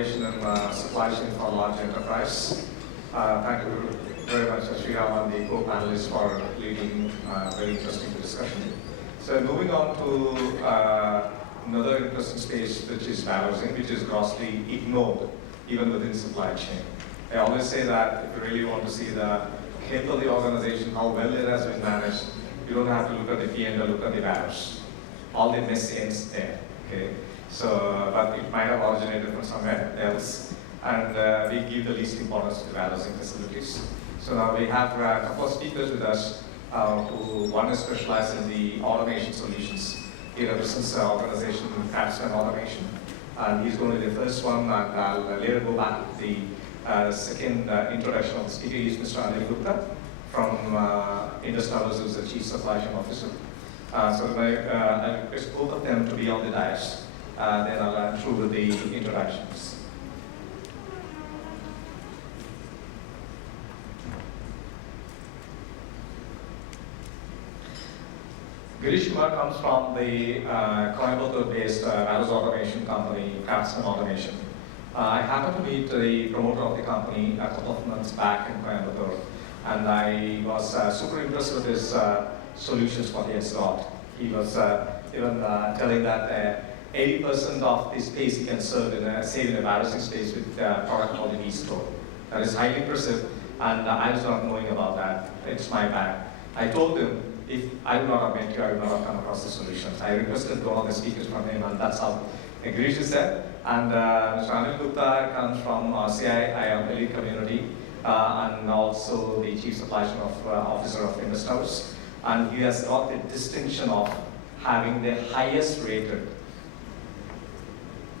innovation and supply chain for large enterprise. Thank you very much, Sriram and the co-panelists for leading very interesting discussion. So moving on to another interesting space, which is warehousing, which is grossly ignored even within supply chain. I always say that if you really want to see the health of the organization, how well it has been managed, you don't have to look at the P&L, look at the warehouse. All the mess ends there. Okay. So, but it might have originated from somewhere else, and we give the least importance to warehousing facilities. So now we have a couple of speakers with us, one is specialized in the automation solutions. He represents the organization Craftsm Automation, and he's going to be the first one, and I'll later go back to the second introduction of the speaker. He's Mr. Anil Gupta from Indus Towers, who's the Chief Supply Chain Officer. So I request both of them to be on the dais, then I'll run through with the introductions. Girish Kumar comes from the Coimbatore-based warehouse automation company, Craftsm Automation. I happened to meet the promoter of the company a couple of months back in Coimbatore, and I was super impressed with his solutions for the SDOT. He was even telling that 80% of the space he can save in a warehousing space with a product called the V-Store. That is highly impressive, and I was not knowing about that. It's my bad. I told him, if I would not have met you, I would not have come across the solutions. I requested one of the speakers from him, and that's how Girish is there. And Mr. Anil Gupta comes from CII-Supply community, and also the Chief Supply Chain Officer of Indus Towers. And he has got the distinction of having the highest rated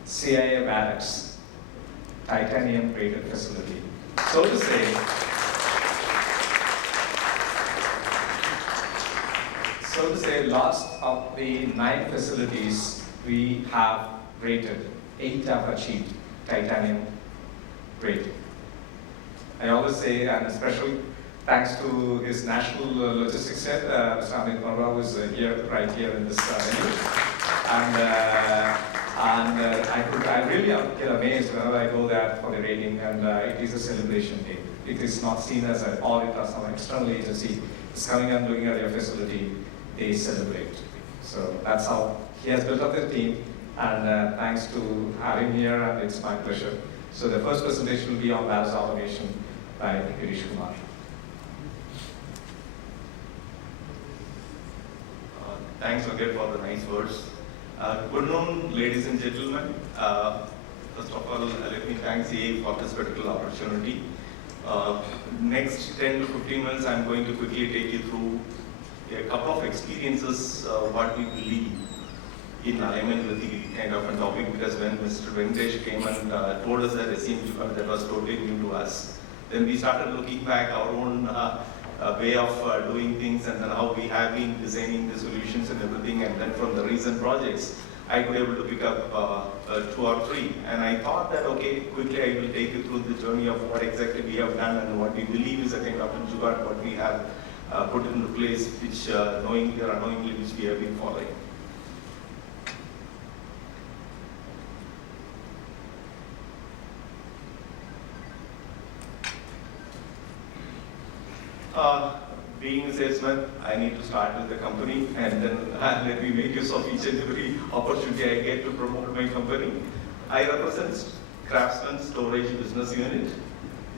CII barracks titanium rated facility. So to say, last of the 9 facilities we have rated, 8 have achieved titanium rating. I always say, and especially thanks to his national logistics head, Mr. Amit Marwa, who is right here in this venue. I really get amazed whenever I go there for the rating, and it is a celebration day. It is not seen as an audit or some external agency. It's coming and looking at your facility, they celebrate. So that's how he has built up the team, and thanks to having here, and it's my pleasure. So the first presentation will be on warehouse automation by Girish Kumar. Thanks again for the nice words. Good noon, ladies and gentlemen. First of all, let me thank CII for this particular opportunity. Next 10 to 15 minutes, I'm going to quickly take you through a couple of experiences, what we believe in alignment with the kind of a topic, because when Mr. Venkatesh came and told us that that was totally new to us, then we started looking back our own way of doing things, and then how we have been designing the solutions and everything, and then from the recent projects, I could able to pick up 2 or 3, and I thought that, okay, quickly I will take you through the journey of what exactly we have done and what we believe is a kind of jugaad, what we have put into place, which knowingly or unknowingly, which we have been following. Being a salesman, I need to start with the company, and then let me make use of each and every opportunity I get to promote my company. I represent Craftsman Storage Business Unit,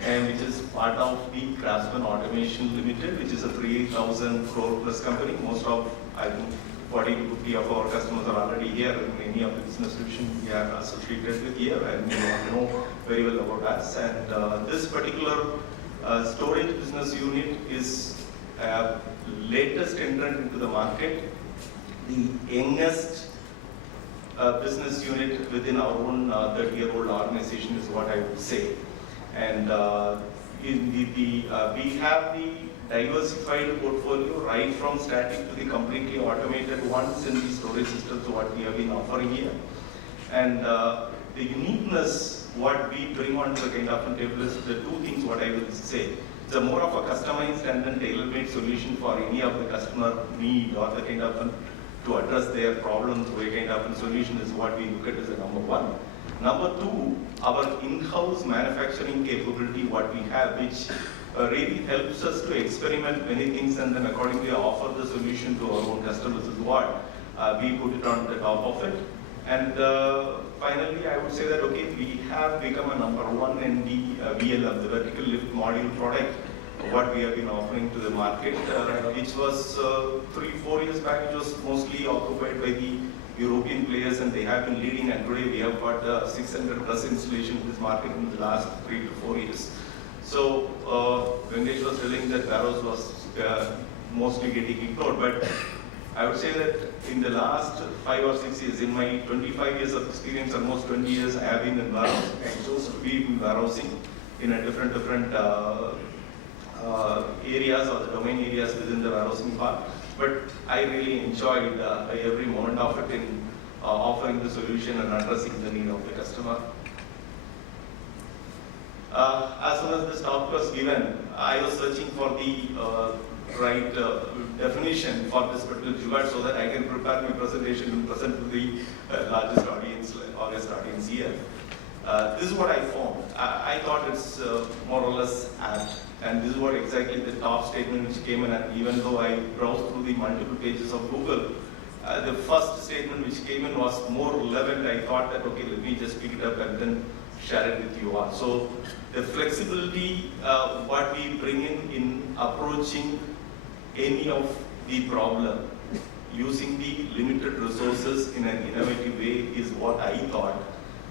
and which is part of the Craftsman Automation Limited, which is a 3,000 crore plus company. Most of, I think, 40 to 50 of our customers are already here in many of the business divisions we are associated with here, and you know very well about us. And this particular storage business unit is latest entrant into the market, the youngest business unit within our own 30-year-old organization is what I would say. And we have the diversified portfolio right from static to the completely automated ones in the storage systems, what we have been offering here. And the uniqueness, what we bring onto the kind of table is the 2 things what I will say. It's a more of a customized and then tailor-made solution for any of the customer need or the to address their problems through a kind of solution is what we look at as a number 1. Number two, our in-house manufacturing capability, what we have, which really helps us to experiment many things and then accordingly offer the solution to our own customers is what we put it on the top of it. And finally, I would say that, okay, we have become a number one in the VLM, the vertical lift module product, what we have been offering to the market, which was 3-4 years back, it was mostly occupied by the European players and they have been leading, and today we have got 600 plus installation in this market in the last 3 to 4 years. So Vengesh was telling that Barrows was mostly getting ignored, but I would say that in the last 5 or 6 years, in my 25 years of experience, almost 20 years I have been in warehousing. I chose to be in warehousing in a different areas or the domain areas within the warehousing part. But I really enjoyed every moment of it in offering the solution and addressing the need of the customer. As soon as this talk was given, I was searching for the right definition for this particular jugaad so that I can prepare my presentation and present to the largest audience, august audience here. This is what I found. I thought it's more or less apt, and this is what exactly the top statement which came in, and even though I browsed through the multiple pages of Google, the first statement which came in was more relevant. I thought that, okay, let me just pick it up and then share it with you all. So the flexibility, what we bring in approaching any of the problem using the limited resources in an innovative way is what I thought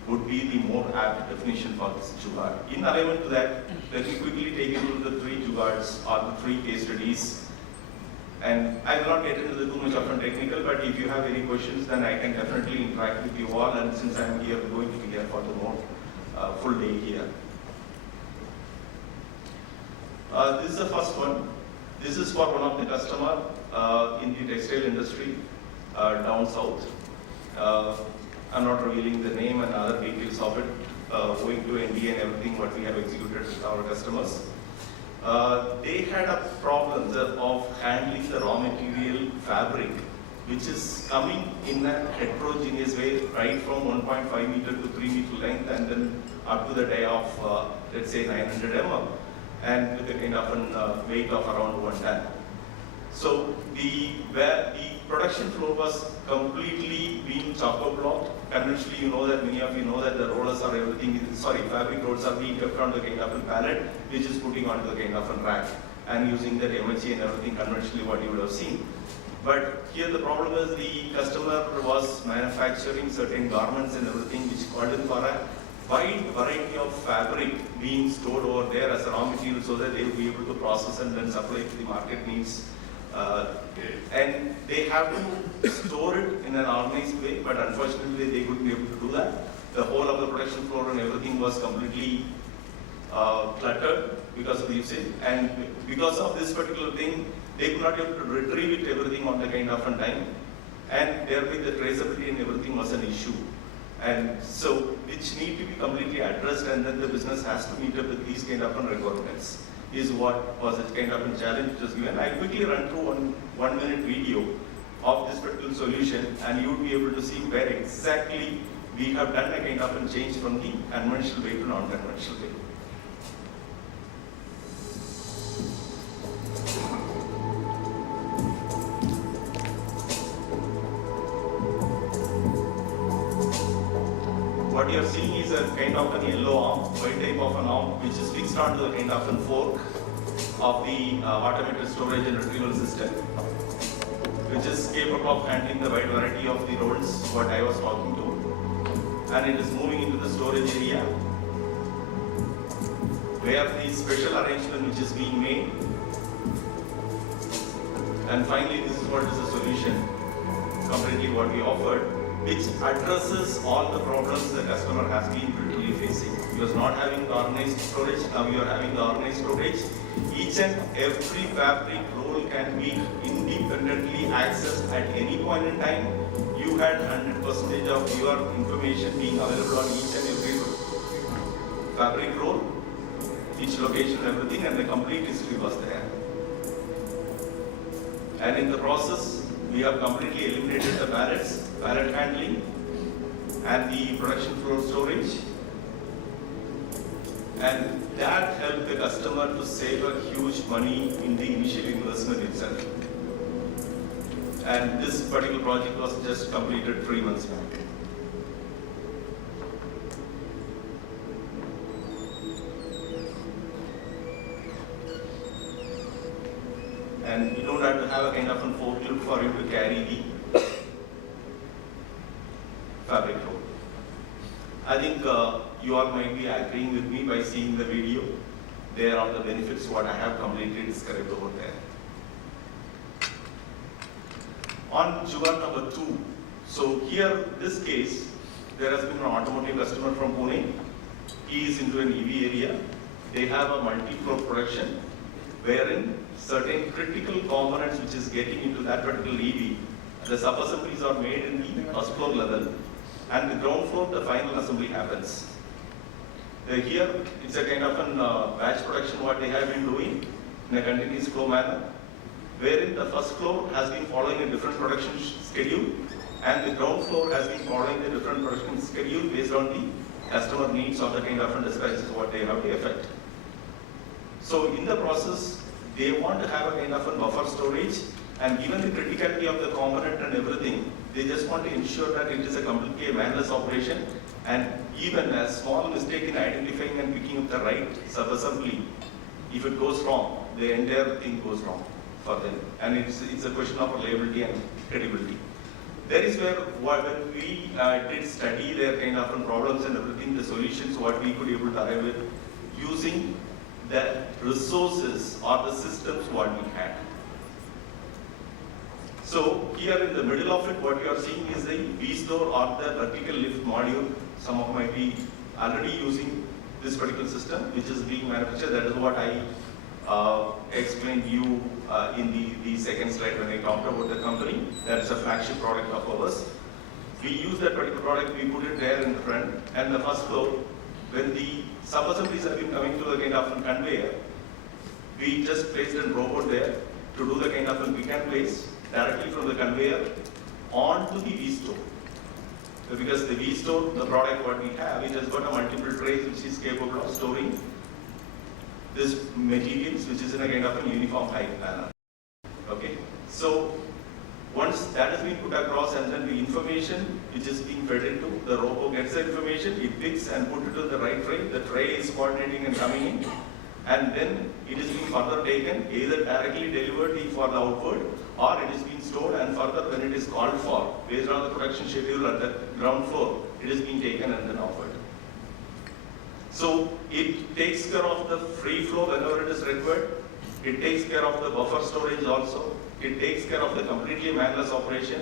would be the more apt definition for this jugaad. In alignment to that, let me quickly take you through the 3 jugaads or the 3 case studies. And I will not get into too much of a technical, but if you have any questions, then I can definitely interact with you all. And since I am here, going to be here for the more full day here. This is the first one. This is for one of the customer in the textile industry down south. I'm not revealing the name and other details of it, going to NDA and everything what we have executed with our customers. They had a problem of handling the raw material fabric, which is coming in a heterogeneous way, right from 1.5 meter to 3 meter length, and then up to the day of, let's say, 900 mm, and with a kind of a weight of around 1 ton. So the production floor was completely being choco-blocked. Conventionally, you know that, many of you know that the rollers are everything, fabric rolls are being kept on the kind of a pallet, which is putting onto the kind of a rack, and using that MHE and everything conventionally what you would have seen. But here the problem is the customer was manufacturing certain garments and everything which called in for a wide variety of fabric being stored over there as a raw material so that they will be able to process and then supply to the market needs. And they have to store it in an organized way, but unfortunately they couldn't be able to do that. The whole of the production floor and everything was completely cluttered because of the usage, and because of this particular thing, they could not be able to retrieve it everything on the kind of a time, and thereby the traceability and everything was an issue. And so, which need to be completely addressed, and then the business has to meet up with these kind of requirements, is what was a kind of a challenge which was given. I quickly run through one minute video of this particular solution, and you would be able to see where exactly we have done a kind of a change from the conventional way to non-conventional way. What you are seeing is a kind of a yellow arm, white type of an arm, which is fixed onto the kind of a fork of the automated storage and retrieval system, which is capable of handling the wide variety of the rolls, what I was talking to. And it is moving into the storage area, where the special arrangement which is being made. And finally, this is what is the solution, completely what we offered, which addresses all the problems the customer has been literally facing. He was not having the organized storage, now you are having the organized storage. Each and every fabric roll can be independently accessed at any point in time. You had 100% of your information being available on each and every fabric roll, each location, everything, and the complete history was there. And in the process, we have completely eliminated the pallets, pallet handling, and the production floor storage. And that helped the customer to save a huge money in the initial investment itself. And this particular project was just completed 3 months back. And you don't have to have a kind of a forklift for you to carry the fabric roll. I think you all might be agreeing with me by seeing the video. There are the benefits what I have completely described over there. On Jugaad number 2, so here this case, there has been an automotive customer from Pune. He is into an EV area. They have a multi-floor production wherein certain critical components which is getting into that particular EV, the sub-assemblies are made in the first floor level, and the ground floor, the final assembly happens. Here, it's a kind of an batch production what they have been doing in a continuous flow manner, wherein the first floor has been following a different production schedule, and the ground floor has been following a different production schedule based on the customer needs or the kind of dispatches what they have to effect. So in the process, they want to have a kind of a buffer storage, and given the criticality of the component and everything, they just want to ensure that it is a completely a manless operation, and even a small mistake in identifying and picking up the right sub-assembly, if it goes wrong, the entire thing goes wrong for them, and it's a question of reliability and credibility. That is where when we did study their kind of problems and everything, the solutions what we could able to arrive with using the resources or the systems what we had. So here in the middle of it, what you are seeing is the V-store or the vertical lift module. Some of might be already using this particular system, which is being manufactured. That is what I explained you in the second slide when I talked about the company. That's a flagship product of ours. We use that particular product, we put it there in the front, and the first floor, when the sub-assemblies have been coming to the kind of conveyor, we just placed a robot there to do the kind of a pick and place directly from the conveyor onto the V-store. Because the V-store, the product what we have, it has got a multiple trays which is capable of storing this materials which is in a kind of a uniform height manner. Okay, so once that has been put across, and then the information which is being fed into, the robot gets the information, it picks and put it to the right tray, the tray is coordinating and coming in, and then it is being further taken, either directly delivered for the output, or it is being stored, and further when it is called for, based on the production schedule at the ground floor, it is being taken and then offered. So it takes care of the free flow whenever it is required, it takes care of the buffer storage also, it takes care of the completely manless operation,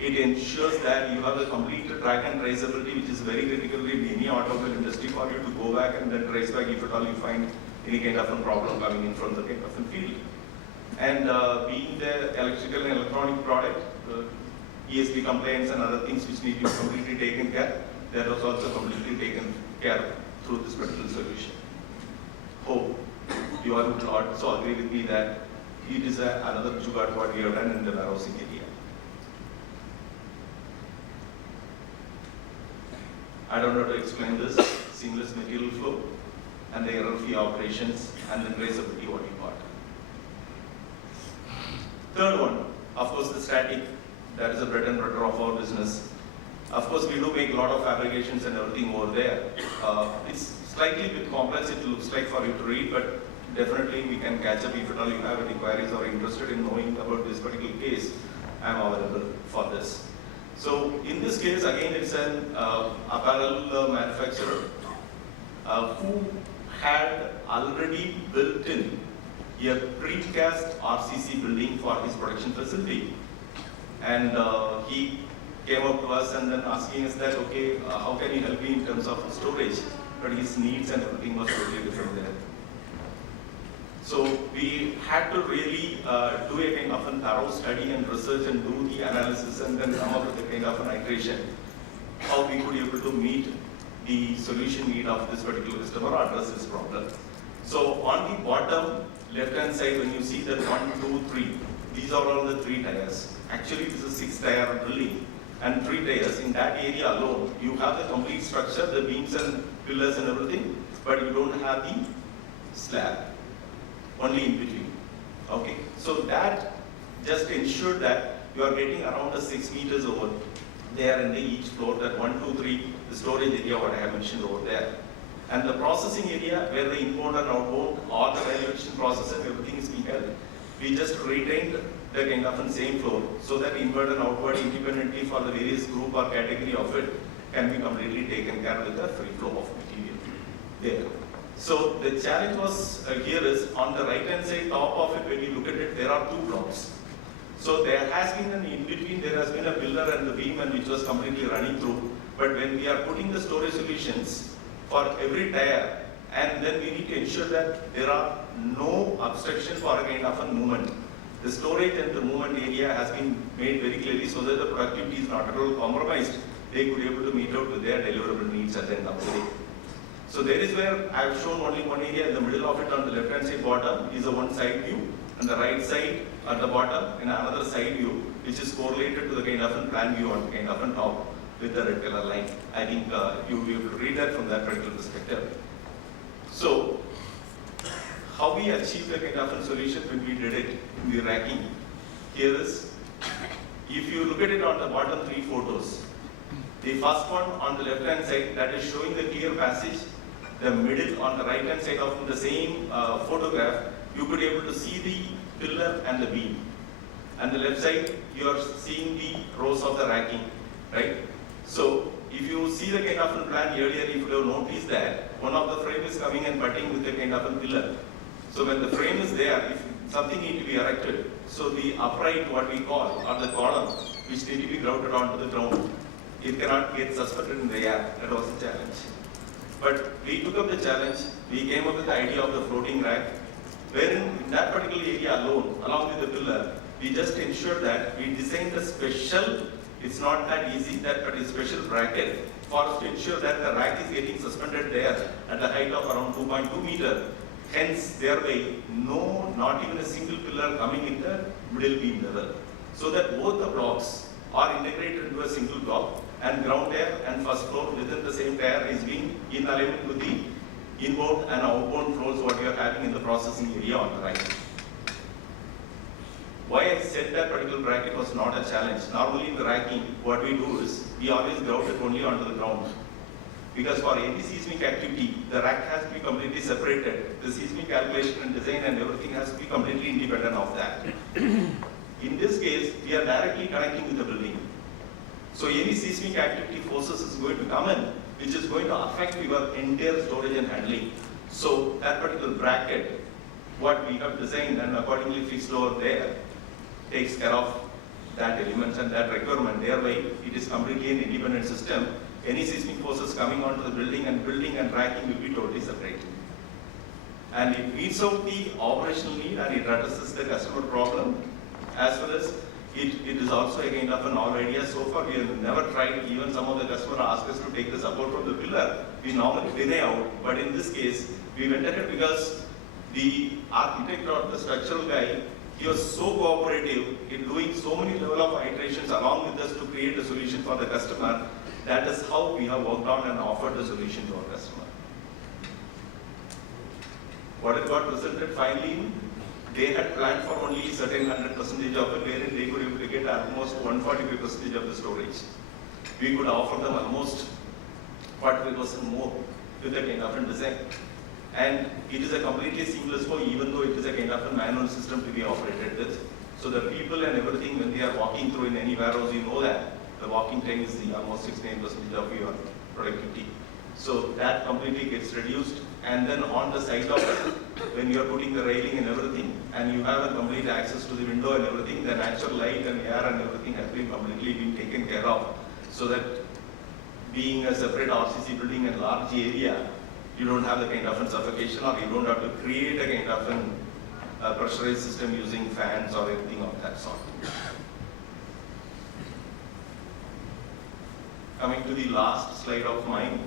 it ensures that you have a complete track and traceability, which is very critical in any automobile industry for you to go back and then trace back if at all you find any kind of a problem coming in from the kind of a field. And being the electrical and electronic product, ESP compliance and other things which need to be completely taken care, that was also completely taken care through this particular solution. Hope you all would also agree with me that it is another jugaad what we have done in the warehousing area. I don't know how to explain this, seamless material flow and the error-free operations and the traceability what we got. Third one, of course, the static, that is the bread and butter of our business. Of course, we do make a lot of fabrications and everything over there. It's slightly bit complex, it looks like for you to read, but definitely we can catch up if at all you have any queries or interested in knowing about this particular case. I am available for this. So in this case, again, it's an apparel manufacturer who had already built in a precast RCC building for his production facility. And he came up to us and then asking us that, okay, how can you help me in terms of storage? But his needs and everything was totally different there. So we had to really do a kind of a thorough study and research and do the analysis and then come up with a kind of an iteration, how we could be able to meet the solution need of this particular customer or address this problem. So on the bottom left-hand side, when you see that 1, 2, 3, these are all the 3 tires. Actually, this is a 6-tire building. and 3 tiers. In that area alone, you have the complete structure, the beams and pillars and everything, but you don't have the slab, only in between. Okay, so that just ensured that you are getting around the 6 meters over there in the each floor, that 1, 2, 3, the storage area what I have mentioned over there. And the processing area where the inbound and outbound, all the validation process and everything is being held, we just retained the kind of the same floor so that inward and outward independently for the various group or category of it can be completely taken care with the free flow of material there. So the challenge was here is on the right hand side top of it, when you look at it, there are 2 blocks. So there has been an in-between, there has been a pillar and the beam and which was completely running through. But when we are putting the storage solutions for every tier, and then we need to ensure that there are no obstruction for a kind of a movement. The storage and the movement area has been made very clearly so that the productivity is not at all compromised. They could be able to meet out with their deliverable needs at the end of the day. So there is where I have shown only one area in the middle of it on the left hand side bottom is a one side view, and the right side at the bottom in another side view which is correlated to the kind of a plan view on kind of a top with the red color line. I think you will be able to read that from that particular perspective. So how we achieve the kind of a solution when we did it in the racking, here is, if you look at it on the bottom 3 photos, the first one on the left hand side that is showing the clear passage, the middle on the right hand side of the same photograph, you could be able to see the pillar and the beam. And the left side, you are seeing the rows of the racking, right? So if you see the kind of a plan earlier, if you have noticed that one of the frame is coming and butting with the kind of a pillar. So when the frame is there, if something needs to be erected, so the upright, what we call, or the column, which need to be grouted onto the ground, it cannot get suspended in the air. That was the challenge. But we took up the challenge, we came up with the idea of the floating rack, wherein in that particular area alone, along with the pillar, we just ensured that we designed a special, it's not that easy, but a special bracket for us to ensure that the rack is getting suspended there at the height of around 2.2 meter. Hence, thereby, not even a single pillar coming in the middle beam level. So that both the blocks are integrated into a single block, and ground tier and first floor within the same tier is being in alignment with the inbound and outbound flows what you are having in the processing area on the right. Why I said that particular bracket was not a challenge. Normally in the racking, what we do is, we always grout it only onto the ground. Because for any seismic activity, the rack has to be completely separated. The seismic calculation and design and everything has to be completely independent of that. In this case, we are directly connecting with the building. So any seismic activity forces is going to come in, which is going to affect your entire storage and handling. So that particular bracket, what we have designed and accordingly fixed over there, takes care of that elements and that requirement. Thereby, it is completely an independent system. Any seismic forces coming onto the building and racking will be totally separate. And it meets out the operational need and it addresses the customer problem, as well as it is also a kind of a novel idea. So far, we have never tried, even some of the customers ask us to take the support from the pillar. We normally deny out, but in this case, we went ahead because the architect or the structural guy, he was so cooperative in doing so many level of iterations along with us to create a solution for the customer. That is how we have worked on and offered the solution to our customer. What it got resulted finally, they had planned for only certain 100% of it, wherein they could able to get almost 145% of the storage. We could offer them almost 45% more with the kind of a design. And it is a completely seamless flow, even though it is a kind of a manual system to be operated with. So the people and everything, when they are walking through in any warehouse, you know that the walking time is almost 69% of your productivity. So that completely gets reduced. And then on the side of it, when you are putting the railing and everything, and you have a complete access to the window and everything, the natural light and air and everything has been completely been taken care of. So that being a separate RCC building in a large area, you don't have the kind of a suffocation, or you don't have to create a kind of a pressurized system using fans or anything of that sort. Coming to the last slide of mine.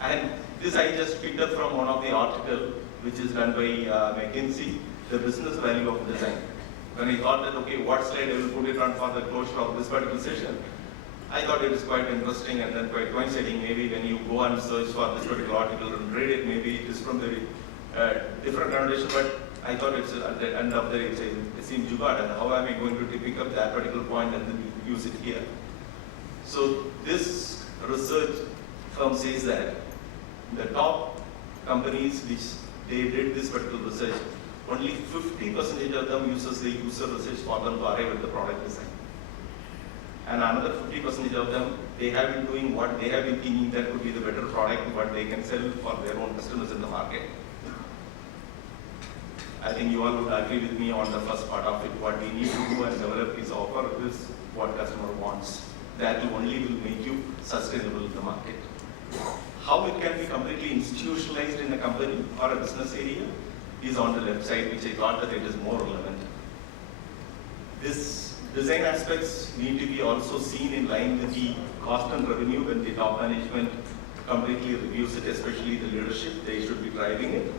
And this I just picked up from one of the article which is done by McKinsey, the business value of design. when I thought that, okay, what slide I will put it on for the closure of this particular session, I thought it is quite interesting and then quite coinciding. Maybe when you go and search for this particular article and read it, maybe it is from very different connotation, but I thought it's at the end of the day, it seems jugaad, and how am I going to pick up that particular point and then use it here? So this research firm says that the top companies which they did this particular research, only 50% of them uses the user research for them to arrive at the product design. And another 50% of them, they have been doing what they have been thinking that could be the better product, what they can sell for their own customers in the market. I think you all would agree with me on the first part of it. What we need to do and develop is offer this what customer wants. That only will make you sustainable in the market. How it can be completely institutionalized in a company or a business area is on the left side, which I thought that it is more relevant. This design aspects need to be also seen in line with the cost and revenue when the top management completely reviews it, especially the leadership, they should be driving it.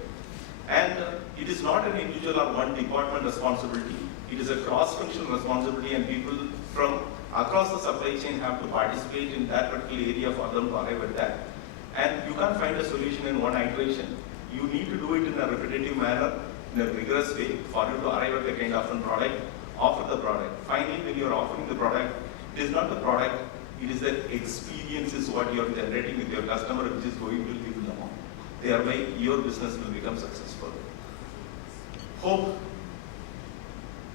And it is not an individual or one department responsibility. It is a cross-functional responsibility, and people from across the supply chain have to participate in that particular area for them to arrive at that. And you can't find a solution in one iteration. You need to do it in a repetitive manner, in a rigorous way for you to arrive at the kind of a product, offer the product. Finally, when you're offering the product, it is not the product, it is the experience is what you're generating with your customer, which is going to leave them on. Thereby, your business will become successful. Hope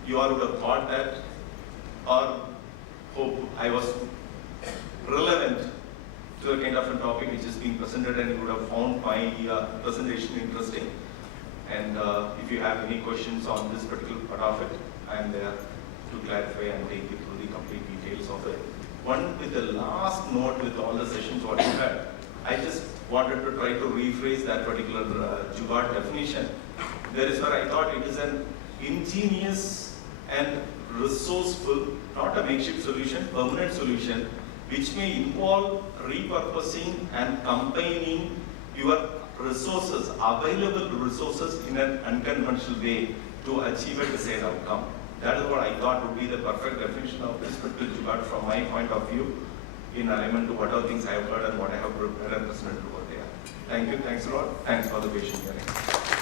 you all would have thought that, or hope I was relevant to a kind of a topic which is being presented, and you would have found my presentation interesting. And if you have any questions on this particular part of it, I am there to clarify and take you through the complete details of it. One with the last note with all the sessions what you had, I just wanted to try to rephrase that particular jugaad definition. There is where I thought it is an ingenious and resourceful, not a makeshift solution, permanent solution, which may involve repurposing and combining your resources, available resources in an unconventional way to achieve a desired outcome. That is what I thought would be the perfect definition of this particular jugaad from my point of view, in alignment to whatever things I have heard and what I have prepared and presented over there. Thank you, thanks a lot, thanks for the patient hearing.